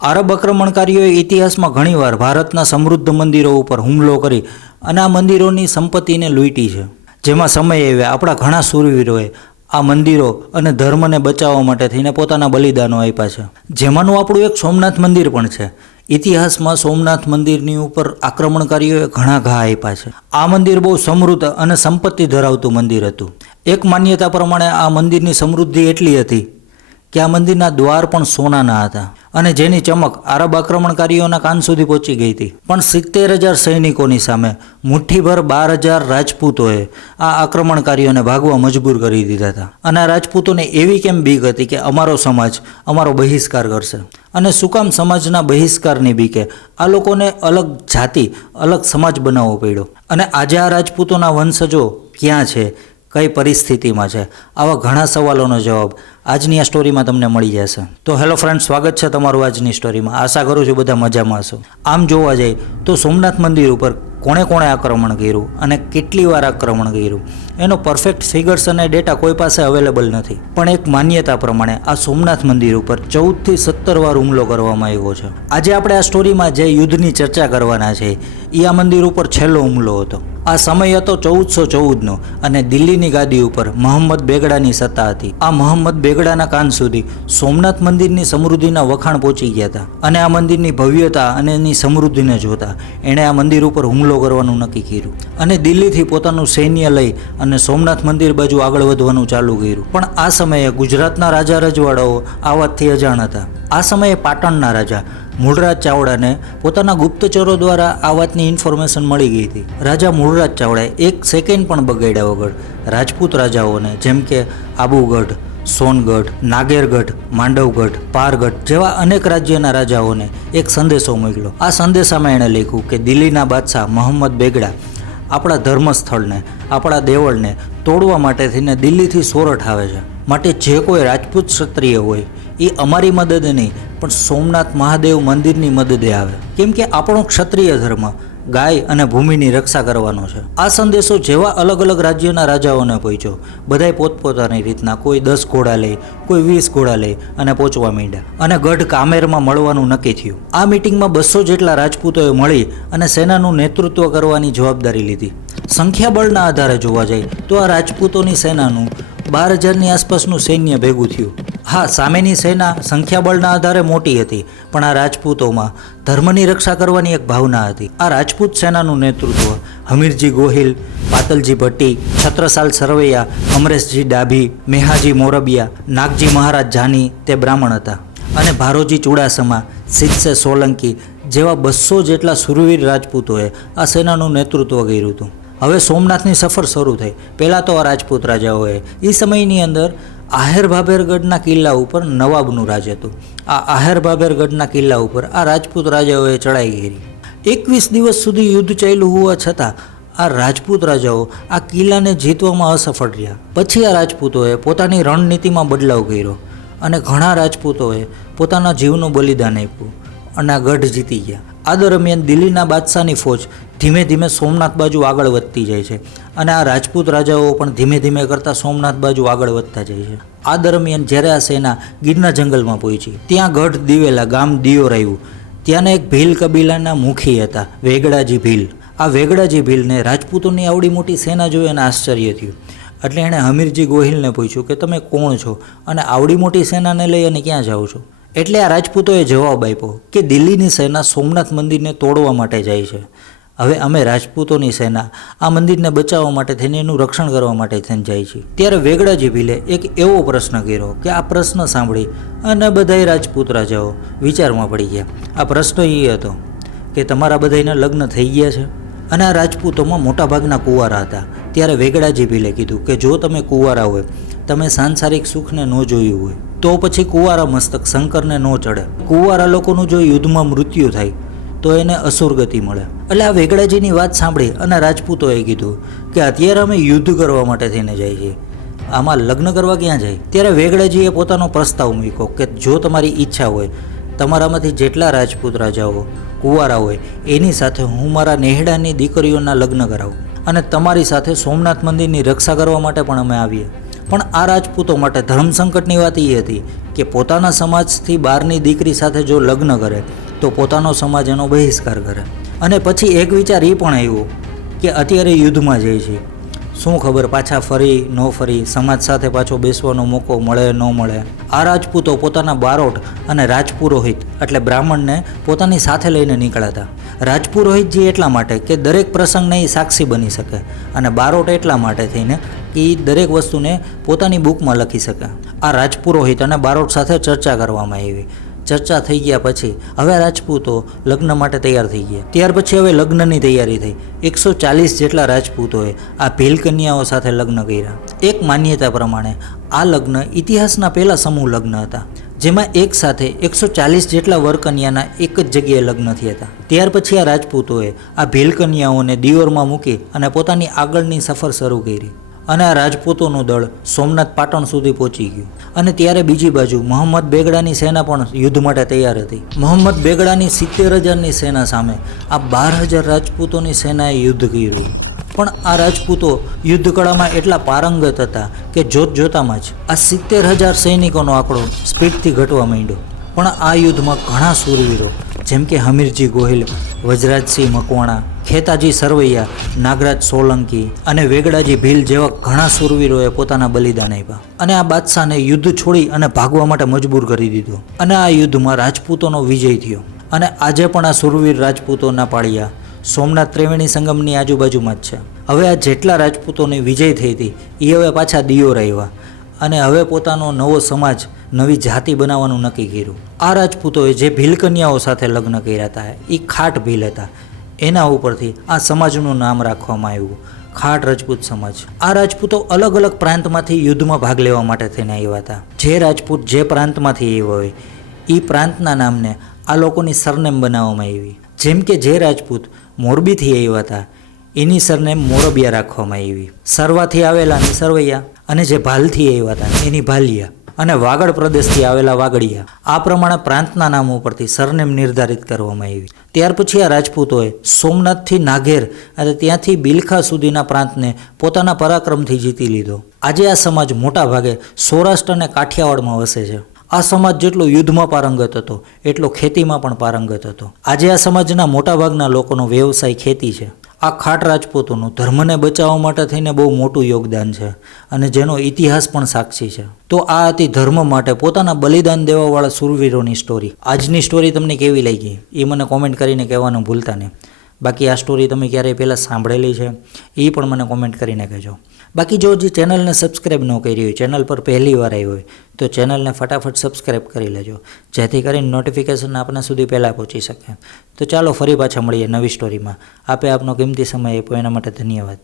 આરબ આક્રમણકારીઓએ ઇતિહાસમાં ઘણીવાર ભારતના સમૃદ્ધ મંદિરો ઉપર હુમલો કરી અને આ મંદિરોની સંપત્તિને લૂંટી છે. જેમાં સમય આવ્યા આપણા ઘણા શૂરવીરોએ આ મંદિરો અને ધર્મને બચાવવા માટે થઈને પોતાના બલિદાનો આપ્યા છે. જેમાંનું આપણું એક સોમનાથ મંદિર પણ છે. ઇતિહાસમાં સોમનાથ મંદિરની ઉપર આક્રમણકારીઓએ ઘણા ઘા આપ્યા છે. આ મંદિર બહુ સમૃદ્ધ અને સંપત્તિ ધરાવતું મંદિર હતું. એક માન્યતા પ્રમાણે આ મંદિરની સમૃદ્ધિ એટલી હતી કે આ મંદિરના દ્વાર પણ સોનાના હતા અને જેની ચમક આરબ આક્રમણકારીઓના કાન સુધી પહોંચી ગઈ હતી. પણ 70,000 સૈનિકોની સામે મુઠ્ઠીભર 12,000 રાજપૂતોએ આ આક્રમણકારીઓને ભાગવા મજબૂર કરી દીધા હતા. અને આ રાજપૂતોને એવી કેમ બીક હતી કે અમારો સમાજ અમારો બહિષ્કાર કરશે. અને શું કામ સમાજના બહિષ્કારની બીકે આ લોકોને અલગ જાતિ અલગ સમાજ બનાવવો પડ્યો. અને આજે આ રાજપૂતોના વંશજો ક્યાં છે, કઈ પરિસ્થિતિમાં છે, આવા ઘણા સવાલોનો જવાબ આજની આ સ્ટોરીમાં તમને મળી જશે. તો હેલો ફ્રેન્ડ, સ્વાગત છે તમારું આજની સ્ટોરીમાં. આશા કરું છું બધા મજામાં હશો. આમ જોવા જાય તો સોમનાથ મંદિર ઉપર કોણે કોણે આક્રમણ કર્યું અને કેટલી વાર આક્રમણ કર્યું એનો પરફેક્ટ ફિગર્સ અને ડેટા કોઈ પાસે અવેલેબલ નથી. પણ એક માન્યતા પ્રમાણે આ સોમનાથ મંદિર ઉપર 14 થી 17 વાર હુમલો કરવામાં આવ્યો છે. આજે આપણે આ સ્ટોરીમાં જે યુદ્ધની ચર્ચા કરવાના છે એ આ મંદિર ઉપર છેલ્લો હુમલો હતો. આ સમય હતો 1414નો અને દિલ્હીની ગાદી ઉપર મોહમ્મદ બેગડાની સત્તા હતી. આ મોહમ્મદ બેગડાના કાન સુધી સોમનાથ મંદિરની સમૃદ્ધિના વખાણ પહોંચી ગયા હતા અને આ મંદિરની ભવ્યતા અને એની સમૃદ્ધિને જોતા એણે આ મંદિર ઉપર હુમલો કરવાનું નક્કી કર્યું અને દિલ્હીથી પોતાનું સૈન્ય લઈ અને સોમનાથ મંદિર બાજુ આગળ વધવાનું ચાલુ કર્યું. પણ આ સમયે ગુજરાતના રાજા રજવાડાઓ આ વાતથી અજાણ હતા. આ સમયે પાટણના રાજા મૂળરાજ ચાવડાને પોતાના ગુપ્તચરો દ્વારા આ વાતની ઇન્ફોર્મેશન મળી ગઈ હતી. રાજા મૂળરાજ ચાવડાએ એક સેકન્ડ પણ બગાડ્યા વગર રાજપૂત રાજાઓને જેમ કે આબુગઢ, સોનગઢ, નાગેરગઢ, માંડવગઢ, પારગઢ જેવા અનેક રાજ્યના રાજાઓને એક સંદેશો મોકલ્યો. આ સંદેશામાં એણે લખ્યું કે દિલ્હીના બાદશાહ મોહમ્મદ બેગડા આપણા ધર્મસ્થળને, આપણા દેવળને તોડવા માટે થઈને દિલ્હીથી સોરઠ આવે છે. માટે જે કોઈ રાજપૂત ક્ષત્રિય હોય એ અમારી મદદ નહીં પણ સોમનાથ મહાદેવ મંદિરની મદદે આવે, કેમ કે આપણો ક્ષત્રિય ધર્મ ગાય અને ભૂમિની રક્ષા કરવાનો છે. આ સંદેશો જેવા અલગ અલગ રાજ્યના રાજાઓને પહોંચ્યો, બધાય પોતપોતાની રીતના કોઈ 10 ઘોડા લઈ, કોઈ 20 ઘોડા લઈ અને પહોંચવા માંડ્યા અને ગઢ કામેરમાં મળવાનું નક્કી થયું. આ મિટિંગમાં 200 જેટલા રાજપૂતોએ મળી અને સેનાનું નેતૃત્વ કરવાની જવાબદારી લીધી. સંખ્યાબળના આધારે જોવા જાય તો આ રાજપૂતોની સેનાનું 12,000ની આસપાસનું સૈન્ય ભેગું થયું. હા, સામેની સેના સંખ્યાબળના આધારે મોટી હતી પણ આ રાજપૂતોમાં ધર્મની રક્ષા કરવાની એક ભાવના હતી. આ રાજપૂત સેનાનું નેતૃત્વ હમીરજી ગોહિલ, પાતલજી ભટ્ટી, છત્રસાલ સરવૈયા, અમરેશજી ડાભી, મેહાજી મોરબિયા, નાગજી મહારાજ જાની તે બ્રાહ્મણ હતા અને ભારોજી ચુડાસમા, સિદ્ધસે સોલંકી જેવા 200 જેટલા સુરવીર રાજપૂતોએ આ સેનાનું નેતૃત્વ કર્યું હતું. હવે સોમનાથની સફર શરૂ થઈ. પહેલાં તો આ રાજપૂત રાજાઓએ એ સમયની અંદર આહેર ભાભેરગઢના કિલ્લા ઉપર નવાબનું રાજ હતું. આ આહેર ભાભેરગઢના કિલ્લા ઉપર આ રાજપૂત રાજાઓએ ચડાઈ કરી. 21 દિવસ સુધી યુદ્ધ ચાલ્યું હોવા છતાં આ રાજપૂત રાજાઓ આ કિલ્લાને જીતવામાં અસફળ રહ્યા. પછી આ રાજપૂતોએ પોતાની રણનીતિમાં બદલાવ કર્યો અને ઘણા રાજપૂતોએ પોતાના જીવનું બલિદાન આપ્યું અને આ ગઢ જીતી ગયા. આ દરમિયાન દિલ્હીના બાદશાહની ફોજ ધીમે ધીમે સોમનાથ બાજુ આગળ વધતી જાય છે અને આ રાજપૂત રાજાઓ પણ ધીમે ધીમે કરતાં સોમનાથ બાજુ આગળ વધતા જાય છે. આ દરમિયાન જ્યારે આ સેના ગીરના જંગલમાં પહોંચી ત્યાં ગઢ દિવેલા ગામ દિયોર આવ્યું. ત્યાંના એક ભીલ કબીલાના મુખી હતા વેગડાજી ભીલ. આ વેગડાજી ભીલને રાજપૂતોની આવડી મોટી સેના જોઈ અને આશ્ચર્ય થયું. એટલે એણે હમીરજી ગોહિલને પૂછ્યું કે તમે કોણ છો અને આવડી મોટી સેનાને લઈ અને ક્યાં જાઓ છો? એટલે આ રાજપૂતોએ જવાબ આપ્યો કે દિલ્હીની સેના સોમનાથ મંદિરને તોડવા માટે જાય છે. હવે અમે રાજપૂતોની સેના આ મંદિરને બચાવવા માટે થઈને એનું રક્ષણ કરવા માટે થઈને જાય છે. ત્યારે વેગડાજી ભીલે એક એવો પ્રશ્ન કર્યો કે આ પ્રશ્ન સાંભળી અને બધાય રાજપૂત રાજાઓ વિચારમાં પડી ગયા. આ પ્રશ્ન એ હતો કે તમારા બધાયના લગ્ન થઈ ગયા છે? અને આ રાજપૂતોમાં મોટાભાગના કુંવારા હતા. ત્યારે વેગડાજી ભીલે કીધું કે જો તમે કુંવારા હોય, તમે સાંસારિક સુખને ન જોયું હોય તો પછી કુંવારા મસ્તક શંકરને ન ચડે. કુંવારા લોકોનું જો યુદ્ધમાં મૃત્યુ થાય તો એને અસુરગતિ મળે. એટલે આ વેગડાજીની વાત સાંભળી અને રાજપૂતોએ કીધું કે અત્યારે અમે યુદ્ધ કરવા માટે થઈને જાય છીએ, આમાં લગ્ન કરવા ક્યાં જાય? ત્યારે વેગડાજીએ પોતાનો પ્રસ્તાવ મૂક્યો કે જો તમારી ઈચ્છા હોય, તમારામાંથી જેટલા રાજપૂત રાજાઓ કુંવારા હોય એની સાથે હું મારા નેહડાની દીકરીઓના લગ્ન કરાવું અને તમારી સાથે સોમનાથ મંદિરની રક્ષા કરવા માટે પણ અમે આવીએ. પણ આ રાજપૂતો માટે ધર્મ સંકટની વાત એ હતી કે કે પોતાના સમાજથી બહારની દીકરી સાથે જો લગ્ન કરે તો પોતાનો સમાજ એનો બહિષ્કાર કરે. અને પછી એક વિચાર એ પણ આવ્યો કે અત્યારે યુદ્ધમાં જાય છે, શું ખબર પાછા ફરી ન ફરી, સમાજ સાથે પાછો બેસવાનો મોકો મળે ન મળે. આ રાજપૂતો પોતાના બારોટ અને રાજપુરોહિત એટલે બ્રાહ્મણને પોતાની સાથે લઈને નીકળ્યા. રાજપુરોહિતજી એટલા માટે કે દરેક પ્રસંગને એ સાક્ષી બની શકે, અને બારોટ એટલા માટે થઈને કે એ દરેક વસ્તુને પોતાની બુકમાં લખી શકે. આ રાજપુરોહિત અને બારોટ સાથે ચર્ચા કરવામાં આવી. ચર્ચા થઈ ગયા પછી હવે રાજપૂતો લગ્ન માટે તૈયાર થઈ ગયા. ત્યાર પછી હવે લગ્નની તૈયારી થઈ. 140 જેટલા રાજપૂતોએ આ ભીલ કન્યાઓ સાથે લગ્ન કર્યા. એક માન્યતા પ્રમાણે આ લગ્ન ઇતિહાસના પહેલા સમૂહ લગ્ન હતા, જેમાં એક સાથે 140 જેટલા વરકન્યાના એક જ જગ્યાએ લગ્ન થયા હતા. ત્યાર પછી આ રાજપૂતોએ આ ભીલ કન્યાઓને દિયોરમાં મૂકી અને પોતાની આગળની સફર શરૂ કરી. અને આ રાજપૂતોનું દળ સોમનાથ પાટણ સુધી પહોંચી ગયું. અને ત્યારે બીજી બાજુ મોહમ્મદ બેગડાની સેના પણ યુદ્ધ માટે તૈયાર હતી. મોહમ્મદ બેગડાની 70,000ની સેના સામે આ 12,000 રાજપૂતોની સેનાએ યુદ્ધ કર્યું. પણ આ રાજપૂતો યુદ્ધ કળામાં એટલા પારંગત હતા કે જોતજોતામાં જ આ 70,000 સૈનિકોનો આંકડો સ્પીડથી ઘટવા માંડ્યો. પણ આ યુદ્ધમાં ઘણા શૂરવીરો જેમ કે હમીરજી ગોહિલ, વજરાજસિંહ મકવાણા, ખેતાજી સરવૈયા, નાગરાજ સોલંકી અને વેગડાજી ભીલ જેવા ઘણા શૂરવીરોએ પોતાના બલિદાન આપ્યા. અને આ બાદશાહને યુદ્ધ છોડી અને ભાગવા માટે મજબૂર કરી દીધો. અને આ યુદ્ધમાં રાજપૂતોનો વિજય થયો. અને આજે પણ આ શૂરવીર રાજપૂતોના પાળિયા સોમનાથ ત્રિવેણી સંગમની આજુબાજુમાં જ છે. હવે આ જેટલા રાજપૂતોની વિજય થઈ હતી એ હવે પાછા દિયોર આવ્યા અને હવે પોતાનો નવો સમાજ, નવી જાતિ બનાવવાનું નક્કી કર્યું. આ રાજપૂતોએ જે ભીલ કન્યાઓ સાથે લગ્ન કર્યા હતા એ ખાટ ભીલ હતા. એના ઉપરથી આ સમાજનું નામ રાખવામાં આવ્યું, ખાટ રાજપૂત સમાજ. આ રાજપૂતો અલગ અલગ પ્રાંતમાંથી યુદ્ધમાં ભાગ લેવા માટે થઈને આવ્યા હતા. જે રાજપૂત જે પ્રાંતમાંથી આવ્યા હોય એ પ્રાંતના નામને આ લોકોની સરનેમ બનાવવામાં આવી. જેમ કે જે રાજપૂત મોરબીથી આવ્યા હતા એની સરનેમ મોરબિયા રાખવામાં આવી. સરવાથી આવેલાની સરવૈયા, અને જે ભાલથી આવ્યા હતા એની ભાલિયા, અને વાગડ પ્રદેશથી આવેલા વાગડિયા. આ પ્રમાણે પ્રાંતના નામ ઉપરથી સરનેમ નિર્ધારિત કરવામાં આવી. ત્યાર પછી આ રાજપૂતોએ સોમનાથથી નાઘેર અને ત્યાંથી બિલખા સુધીના પ્રાંતને પોતાના પરાક્રમથી જીતી લીધો. આજે આ સમાજ મોટા ભાગે સૌરાષ્ટ્ર અને કાઠિયાવાડમાં વસે છે. આ સમાજ જેટલો યુદ્ધમાં પારંગત હતો એટલો ખેતીમાં પણ પારંગત હતો. આજે આ સમાજના મોટાભાગના લોકોનો વ્યવસાય ખેતી છે. આ ખાટ રાજપૂતોનું ધર્મને બચાવવા માટે થઈને બહુ મોટું યોગદાન છે અને જેનો ઇતિહાસ પણ સાક્ષી છે. તો આ હતી ધર્મ માટે પોતાના બલિદાન દેવાવાળા શૂરવીરોની સ્ટોરી. આજની સ્ટોરી તમને કેવી લાગી એ મને કોમેન્ટ કરીને કહેવાનું ભૂલતા નહીં. બાકી આ સ્ટોરી તમે ક્યારેય પહેલાં સાંભળેલી છે એ પણ મને કોમેન્ટ કરીને કહેજો. બાકી જો જે ચેનલને સબસ્ક્રાઈબ ન કરી હોય, ચેનલ પર પહેલી વાર આવી હોય તો ચેનલને ફટાફટ સબસ્ક્રાઈબ કરી લેજો, જેથી કરીને નોટિફિકેશન આપણા સુધી પહેલાં પહોંચી શકે. તો ચાલો ફરી પાછા મળીએ નવી સ્ટોરીમાં. આપે આપનો કિંમતી સમય આપ્યો એના માટે ધન્યવાદ.